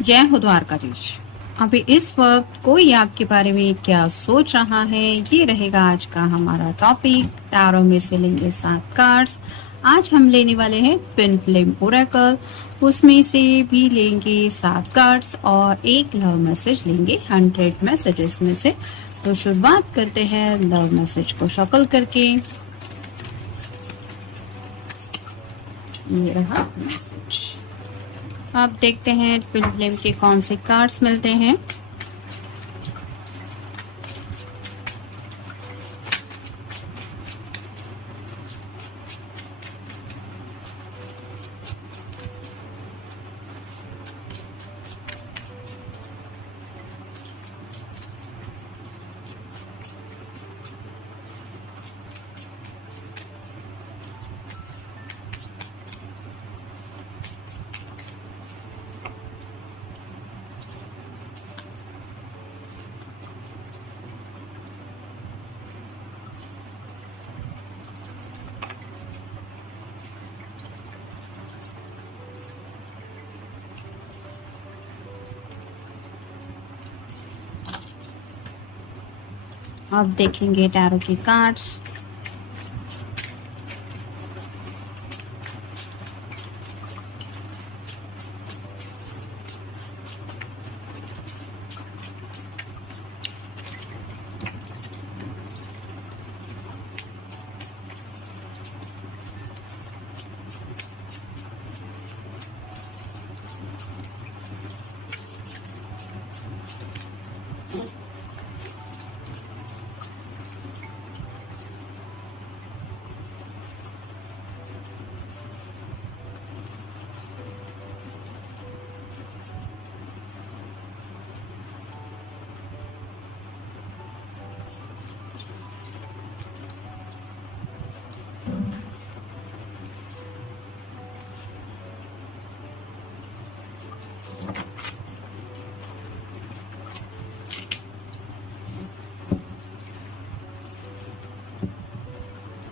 जय हो द्वारकाधीश। अभी इस वक्त कोई आपके बारे में क्या सोच रहा है, ये रहेगा आज का हमारा टॉपिक। टैरो में से लेंगे 7 कार्ड्स। आज हम लेने वाले हैं ट्विन फ्लेम ओरेकल, उसमें से भी लेंगे 7 कार्ड्स और एक लव मैसेज लेंगे 100 मैसेजेस में से। तो शुरुआत करते हैं लव मैसेज को शफल करके। ये रहा मैसेज। अब देखते हैं ट्विन फ्लेम के कौन से कार्ड्स मिलते हैं। अब देखेंगे टैरो के कार्ड्स।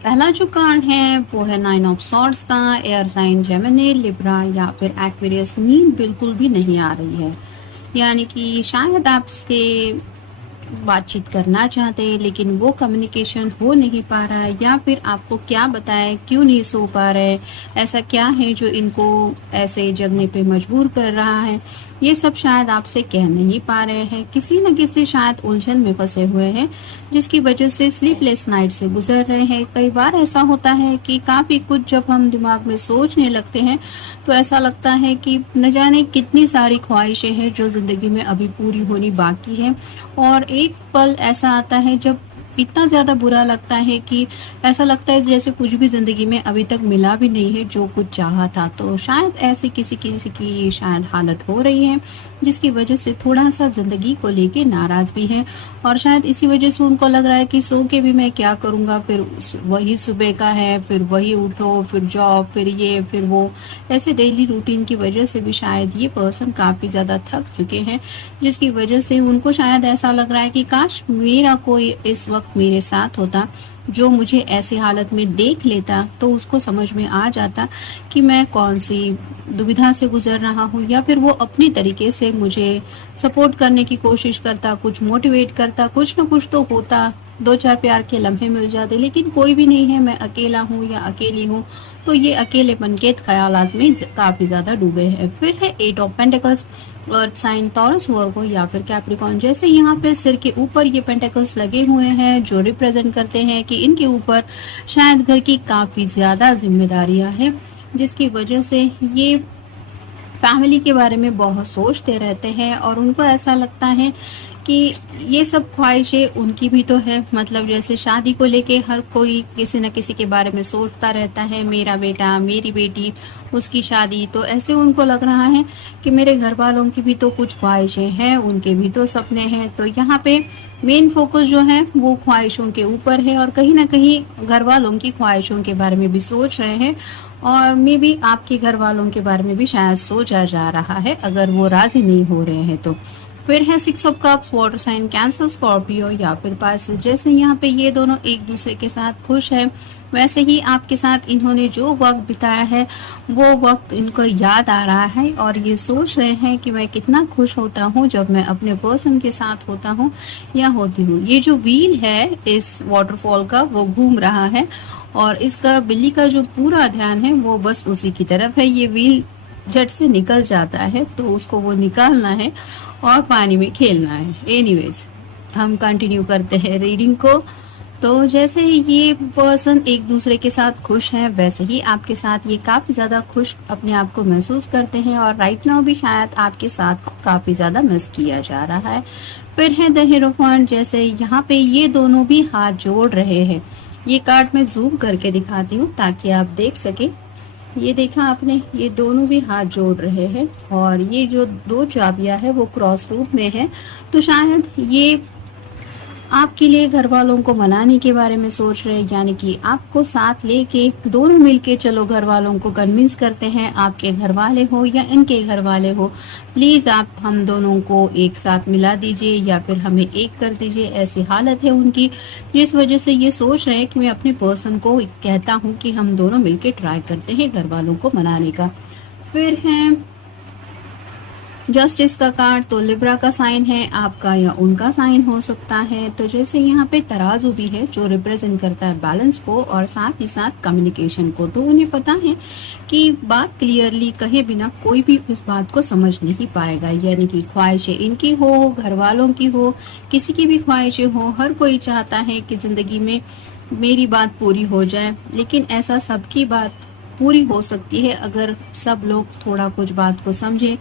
पहला जो कार्ड है वो है 9 ऑफ सॉर्ड्स का। एयर साइन जेमिनी, लिब्रा या फिर एक्वेरियस। नींद बिल्कुल भी नहीं आ रही है, यानी कि शायद आपसे बातचीत करना चाहते हैं लेकिन वो कम्युनिकेशन हो नहीं पा रहा है, या फिर आपको क्या बताएं क्यों नहीं सो पा रहे, ऐसा क्या है जो इनको ऐसे जगने पे मजबूर कर रहा है। ये सब शायद आपसे कह नहीं पा रहे हैं, किसी न किसी शायद उलझन में फंसे हुए हैं जिसकी वजह से स्लीपलेस नाइट से गुजर रहे हैं। कई बार ऐसा होता है कि काफ़ी कुछ जब हम दिमाग में सोचने लगते हैं तो ऐसा लगता है कि न जाने कितनी सारी ख्वाहिशें हैं जो ज़िंदगी में अभी पूरी होनी बाकी है, और एक पल ऐसा आता है जब इतना ज़्यादा बुरा लगता है कि ऐसा लगता है जैसे कुछ भी ज़िंदगी में अभी तक मिला भी नहीं है जो कुछ चाहा था। तो शायद ऐसे किसी किसी की शायद हालत हो रही है जिसकी वजह से थोड़ा सा ज़िंदगी को लेके नाराज़ भी है, और शायद इसी वजह से उनको लग रहा है कि सो के भी मैं क्या करूँगा, फिर वही सुबह का है, फिर वही उठो, फिर जॉब, फिर ये, फिर वो। ऐसे डेली रूटीन की वजह से भी शायद ये पर्सन काफ़ी ज़्यादा थक चुके हैं, जिसकी वजह से उनको शायद ऐसा लग रहा है कि काश मेरा कोई इस वक्त मेरे साथ होता जो मुझे ऐसी हालत में देख लेता, तो उसको समझ में आ जाता कि मैं कौन सी दुविधा से गुजर रहा हूँ, या फिर वो अपनी तरीके से मुझे सपोर्ट करने की कोशिश करता, कुछ मोटिवेट करता, कुछ ना कुछ तो होता, 2-4 प्यार के लम्हे मिल जाते। लेकिन कोई भी नहीं है, मैं अकेला हूँ या अकेली हूँ, तो ये अकेलेपन के ख्यालात में काफ़ी ज़्यादा डूबे हैं। फिर है 8 of pentacles, earth sign, Taurus, Virgo या फिर कैप्रिकॉर्न। जैसे यहाँ पे सिर के ऊपर ये पेंटिकल्स लगे हुए हैं जो रिप्रेजेंट करते हैं कि इनके ऊपर शायद घर की काफ़ी ज़्यादा जिम्मेदारियाँ हैं, जिसकी वजह से ये फैमिली के बारे में बहुत सोचते रहते हैं, और उनको ऐसा लगता है कि ये सब ख्वाहिशें उनकी भी तो है। मतलब जैसे शादी को लेके हर कोई किसी न किसी के बारे में सोचता रहता है, मेरा बेटा, मेरी बेटी, उसकी शादी। तो ऐसे उनको लग रहा है कि मेरे घर वालों की भी तो कुछ ख्वाहिशें हैं, उनके भी तो सपने हैं। तो यहाँ पे मेन फोकस जो है वो ख्वाहिशों के ऊपर है, और कहीं ना कहीं घर वालों की ख्वाहिशों के बारे में भी सोच रहे हैं, और मे भी आपके घर वालों के बारे में भी शायद सोचा जा रहा है अगर वो राजी नहीं हो रहे हैं तो। फिर है 6 of cups, water sign Cancer, Scorpio या फिर पाइसेस। जैसे यहाँ पे ये दोनों एक दूसरे के साथ खुश है, वैसे ही आपके साथ इन्होंने जो वक्त बिताया है वो वक्त इनको याद आ रहा है और ये सोच रहे हैं कि मैं कितना खुश होता हूँ जब मैं अपने पर्सन के साथ होता हूँ या होती हूँ। ये जो व्हील है इस वाटरफॉल का वो घूम रहा है और इसका बिल्ली का जो पूरा ध्यान है वो बस उसी की तरफ है। ये व्हील झट से निकल जाता है तो उसको वो निकालना है और पानी में खेलना है। एनीवेज, हम कंटिन्यू करते हैं रीडिंग को। तो जैसे ही ये पर्सन एक दूसरे के साथ खुश है, वैसे ही आपके साथ ये काफ़ी ज़्यादा खुश अपने आप को महसूस करते हैं और राइट नाउ भी शायद आपके साथ को काफ़ी ज़्यादा मिस किया जा रहा है। फिर है द हीरोफेंट। जैसे यहाँ पे ये दोनों भी हाथ जोड़ रहे हैं। ये कार्ड मैं जूम करके दिखाती हूँ ताकि आप देख सके। ये देखा आपने, ये दोनों भी हाथ जोड़ रहे हैं और ये जो दो चाबियां है वो क्रॉस रूप में है। तो शायद ये आपके लिए घर वालों को मनाने के बारे में सोच रहे हैं, यानी कि आपको साथ लेके दोनों मिलके चलो घर वालों को कन्विंस करते हैं। आपके घर वाले हो या इनके घर वाले हो, प्लीज़ आप हम दोनों को एक साथ मिला दीजिए या फिर हमें एक कर दीजिए। ऐसी हालत है उनकी जिस वजह से ये सोच रहे हैं कि मैं अपने पर्सन को कहता हूँ कि हम दोनों मिलके ट्राई करते हैं घर वालों को मनाने का। फिर है जस्टिस का कार्ड। तो लिब्रा का साइन है, आपका या उनका साइन हो सकता है। तो जैसे यहाँ पे तराजू भी है जो रिप्रेजेंट करता है बैलेंस को और साथ ही साथ कम्युनिकेशन को। तो उन्हें पता है कि बात क्लियरली कहे बिना कोई भी उस बात को समझ नहीं पाएगा, यानी कि ख्वाहिशें इनकी हो, घर वालों की हो, किसी की भी ख्वाहिशें हो, हर कोई चाहता है कि जिंदगी में मेरी बात पूरी हो जाए। लेकिन ऐसा सबकी बात पूरी हो सकती है अगर सब लोग थोड़ा कुछ बात को समझें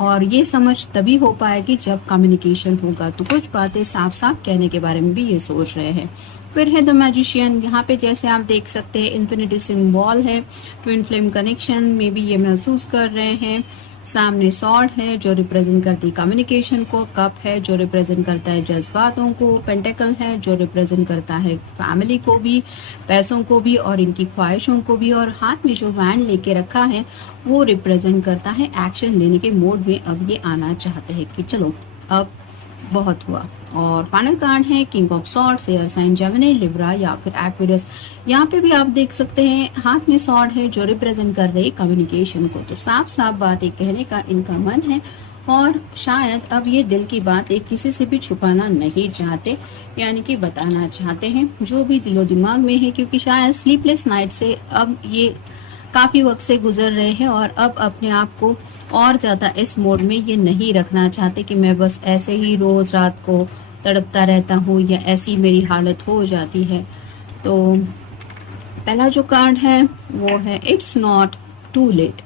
और ये समझ तभी हो पाएगी जब कम्युनिकेशन होगा। तो कुछ बातें साफ साफ कहने के बारे में भी ये सोच रहे हैं। फिर है द मैजिशियन। यहाँ पे जैसे आप देख सकते हैं इन्फिनिटी सिंबल है, ट्विन फ्लेम कनेक्शन में भी ये महसूस कर रहे हैं। सामने सॉर्ड है जो रिप्रेजेंट करती है कम्युनिकेशन को, कप है जो रिप्रेजेंट करता है जज्बातों को, पेंटेकल है जो रिप्रेजेंट करता है फैमिली को भी, पैसों को भी और इनकी ख्वाहिशों को भी, और हाथ में जो वैंड लेके रखा है वो रिप्रेजेंट करता है एक्शन लेने के मोड में अब ये आना चाहते हैं कि चलो अब बहुत हुआ। और फाइनल कार्ड है king of swords, air sign Gemini, Libra या फिर एक्वेरियस। यहाँ पे भी आप देख सकते हैं हाथ में सॉर्ड है जो रिप्रेजेंट कर रही है कम्युनिकेशन को। तो साफ साफ बातें कहने का इनका मन है और शायद अब ये दिल की बातें किसी से भी छुपाना नहीं चाहते, यानी कि बताना चाहते हैं जो भी दिलो दिमाग में है, क्योंकि शायद स्लीपलेस नाइट से अब ये काफ़ी वक्त से गुजर रहे हैं और अब अपने आप को और ज़्यादा इस मोड में ये नहीं रखना चाहते कि मैं बस ऐसे ही रोज़ रात को तड़पता रहता हूँ या ऐसी मेरी हालत हो जाती है। तो पहला जो कार्ड है वो है it's not too late,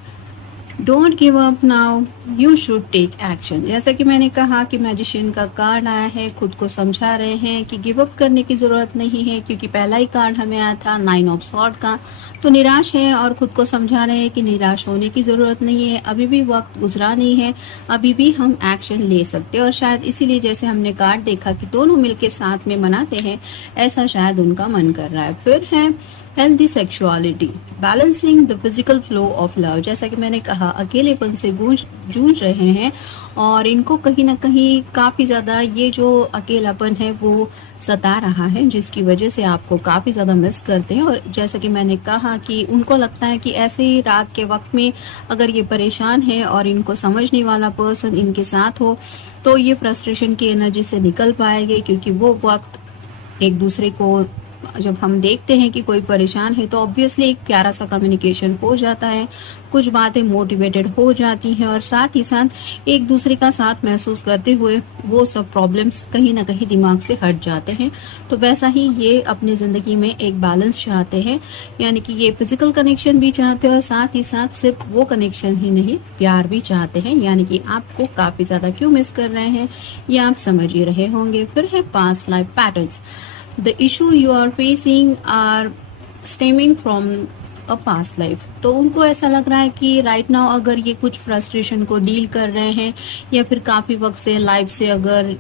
don't give up now, you should take action. जैसा कि मैंने कहा कि मैजिशियन का कार्ड आया है, खुद को समझा रहे हैं कि गिव अप करने की ज़रूरत नहीं है, क्योंकि पहला ही कार्ड हमें आया था 9 ऑफ सॉर्ड का। तो निराश है और खुद को समझा रहे हैं कि निराश होने की ज़रूरत नहीं है, अभी भी वक्त गुजरा नहीं है, अभी भी हम एक्शन ले सकते हैं। और शायद इसीलिए जैसे हमने कार्ड देखा कि दोनों मिलके साथ में मनाते हैं, ऐसा शायद उनका मन कर रहा है। फिर है healthy sexuality, balancing the physical flow of love. जैसा कि मैंने कहा अकेलेपन से जूझ रहे हैं और इनको कहीं ना कहीं काफ़ी ज़्यादा ये जो अकेलापन है वो सता रहा है, जिसकी वजह से आपको काफ़ी ज़्यादा मिस करते हैं। और जैसा कि मैंने कहा कि उनको लगता है कि ऐसे ही रात के वक्त में अगर ये परेशान है और इनको समझने वाला पर्सन इनके साथ हो तो ये फ्रस्ट्रेशन की एनर्जी से निकल पाएंगे, क्योंकि वो वक्त एक दूसरे को जब हम देखते हैं कि कोई परेशान है तो ऑब्वियसली एक प्यारा सा कम्युनिकेशन हो जाता है, कुछ बातें मोटिवेटेड हो जाती हैं और साथ ही साथ एक दूसरे का साथ महसूस करते हुए वो सब प्रॉब्लम्स कहीं ना कहीं दिमाग से हट जाते हैं। तो वैसा ही ये अपनी ज़िंदगी में एक बैलेंस चाहते हैं, यानी कि ये फिजिकल कनेक्शन भी चाहते हैं और साथ ही साथ सिर्फ वो कनेक्शन ही नहीं प्यार भी चाहते हैं, यानी कि आपको काफ़ी ज़्यादा क्यों मिस कर रहे हैं ये आप समझ ही रहे होंगे। फिर है past life patterns, the issue you are facing are stemming from a past life। तो उनको ऐसा लग रहा है कि राइट नाउ अगर ये कुछ फ्रस्ट्रेशन को डील कर रहे हैं या फिर काफ़ी वक्त से लाइफ से अगर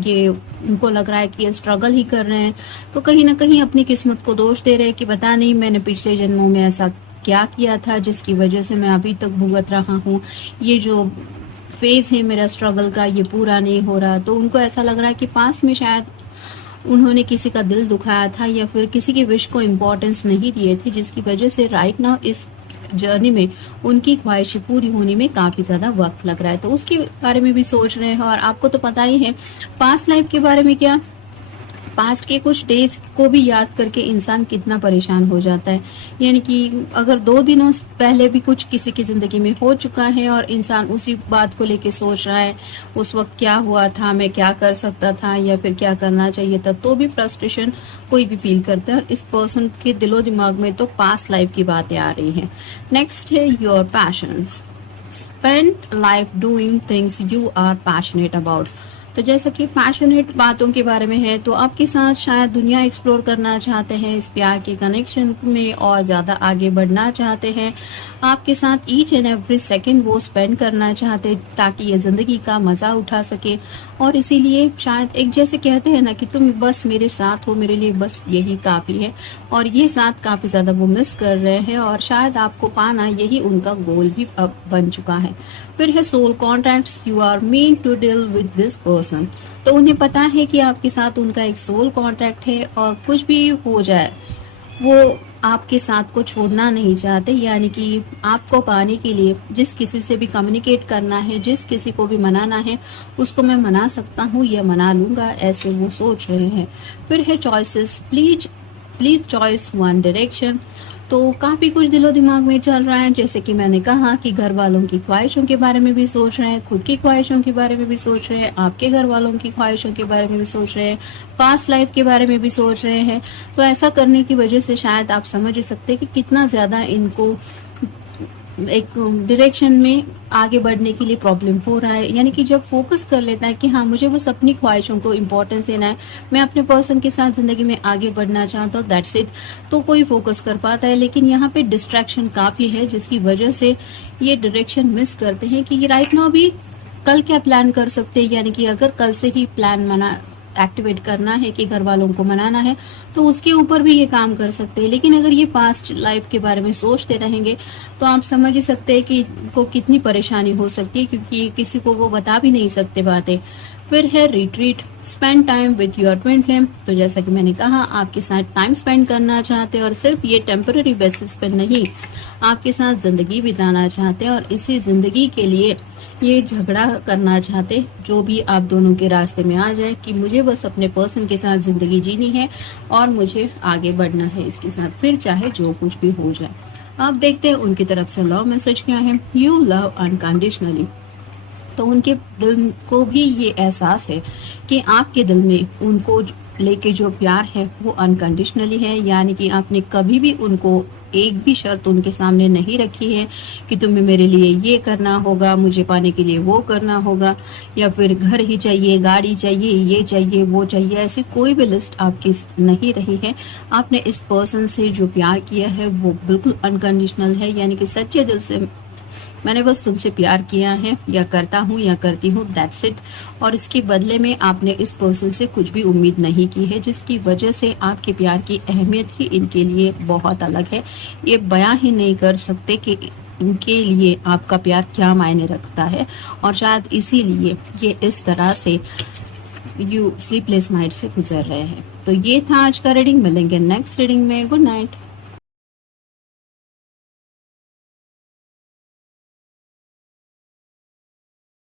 ये उनको लग रहा है कि ये स्ट्रगल ही कर रहे हैं, तो कहीं ना कहीं अपनी किस्मत को दोष दे रहे हैं कि पता नहीं मैंने पिछले जन्मों में ऐसा क्या किया था जिसकी वजह से मैं अभी तक भुगत रहा हूँ। ये जो फेज है मेरा स्ट्रगल का, ये पूरा नहीं हो रहा। तो उनको ऐसा लग रहा है कि पास्ट में शायद उन्होंने किसी का दिल दुखाया था या फिर किसी की विश को इम्पोर्टेंस नहीं दिए थे, जिसकी वजह से राइट नाउ इस जर्नी में उनकी ख्वाहिशें पूरी होने में काफ़ी ज़्यादा वक्त लग रहा है। तो उसके बारे में भी सोच रहे हैं। और आपको तो पता ही है पास्ट लाइफ के बारे में, क्या पास्ट के कुछ डेज को भी याद करके इंसान कितना परेशान हो जाता है। यानी कि अगर 2 दिनों पहले भी कुछ किसी की ज़िंदगी में हो चुका है और इंसान उसी बात को लेके सोच रहा है उस वक्त क्या हुआ था, मैं क्या कर सकता था या फिर क्या करना चाहिए था, तो भी फ्रस्ट्रेशन कोई भी फील करता है। और इस पर्सन के दिलो दिमाग में तो पास्ट लाइफ की बातें आ रही हैं। नेक्स्ट है your passions. Spend life doing things you are passionate about. तो जैसा कि पैशनेट बातों के बारे में है, तो आपके साथ शायद दुनिया एक्सप्लोर करना चाहते हैं, इस प्यार के कनेक्शन में और ज़्यादा आगे बढ़ना चाहते हैं। आपके साथ ईच एंड एवरी सेकंड वो स्पेंड करना चाहते हैं ताकि ये ज़िंदगी का मज़ा उठा सके। और इसीलिए शायद एक जैसे कहते हैं ना कि तुम बस मेरे साथ हो, मेरे लिए बस यही काफ़ी है। और ये साथ काफ़ी ज़्यादा वो मिस कर रहे हैं और शायद आपको पाना यही उनका गोल भी अब बन चुका है। फिर है soul contracts. You are meant to deal with this person. तो उन्हें पता है कि आपके साथ उनका एक सोल कॉन्ट्रैक्ट है और कुछ भी हो जाए वो आपके साथ को छोड़ना नहीं चाहते। यानी कि आपको पाने के लिए जिस किसी से भी कम्युनिकेट करना है, जिस किसी को भी मनाना है, उसको मैं मना सकता हूँ या मना लूँगा, ऐसे वो सोच रहे हैं। फिर है choices. Please choice one direction. तो काफ़ी कुछ दिलो दिमाग में चल रहा है। जैसे कि मैंने कहा कि घर वालों की ख्वाहिशों के बारे में भी सोच रहे हैं, खुद की ख्वाहिशों के बारे में भी सोच रहे हैं, आपके घर वालों की ख्वाहिशों के बारे में भी सोच रहे हैं, पास्ट लाइफ के बारे में भी सोच रहे हैं। तो ऐसा करने की वजह से शायद आप समझ सकते हैं कि कितना ज़्यादा इनको एक डायरेक्शन में आगे बढ़ने के लिए प्रॉब्लम हो रहा है। यानी कि जब फोकस कर लेता है कि हाँ मुझे बस अपनी ख्वाहिशों को इम्पोर्टेंस देना है, मैं अपने पर्सन के साथ ज़िंदगी में आगे बढ़ना चाहता हूँ, दैट्स इट, तो कोई फोकस कर पाता है। लेकिन यहाँ पे डिस्ट्रैक्शन काफ़ी है जिसकी वजह से ये डायरेक्शन मिस करते हैं कि ये राइट नाउ भी कल क्या प्लान कर सकते हैं। यानी कि अगर कल से ही प्लान एक्टिवेट करना है कि घर वालों को मनाना है तो उसके ऊपर भी ये काम कर सकते हैं। लेकिन अगर ये पास्ट लाइफ के बारे में सोचते रहेंगे तो आप समझ ही सकते हैं कि इनको कितनी परेशानी हो सकती है, क्योंकि किसी को वो बता भी नहीं सकते बातें। फिर है retreat. Spend time with your twin flame. तो जैसा कि मैंने कहा आपके साथ टाइम स्पेंड करना चाहते हैं और सिर्फ ये टेम्पररी बेसिस पर नहीं, आपके साथ ज़िंदगी बिताना चाहते हैं। और इसी ज़िंदगी के लिए ये झगड़ा करना चाहते जो भी आप दोनों के रास्ते में आ जाए कि मुझे बस अपने पर्सन के साथ ज़िंदगी जीनी है और मुझे आगे बढ़ना है इसके साथ, फिर चाहे जो कुछ भी हो जाए। आप देखते हैं उनकी तरफ से लव मैसेज क्या है। You love unconditionally. तो उनके दिल को भी ये एहसास है कि आपके दिल में उनको लेके जो प्यार है वो अनकंडीशनली है। यानी कि आपने कभी भी उनको एक भी शर्त उनके सामने नहीं रखी है कि तुम्हें मेरे लिए ये करना होगा, मुझे पाने के लिए वो करना होगा, या फिर घर ही चाहिए, गाड़ी चाहिए, ये चाहिए, वो चाहिए, ऐसी कोई भी लिस्ट आपकी नहीं रही है। आपने इस पर्सन से जो प्यार किया है वो बिल्कुल अनकंडीशनल है। यानी कि सच्चे दिल से मैंने बस तुमसे प्यार किया है या करता हूँ या करती हूँ, दैट्स इट। और इसके बदले में आपने इस पर्सन से कुछ भी उम्मीद नहीं की है, जिसकी वजह से आपके प्यार की अहमियत ही इनके लिए बहुत अलग है। ये बयां ही नहीं कर सकते कि इनके लिए आपका प्यार क्या मायने रखता है। और शायद इसीलिए ये इस तरह से स्लीपलेस नाइट से गुजर रहे हैं। तो ये था आज का रीडिंग। मिलेंगे नेक्स्ट रीडिंग में। Good night.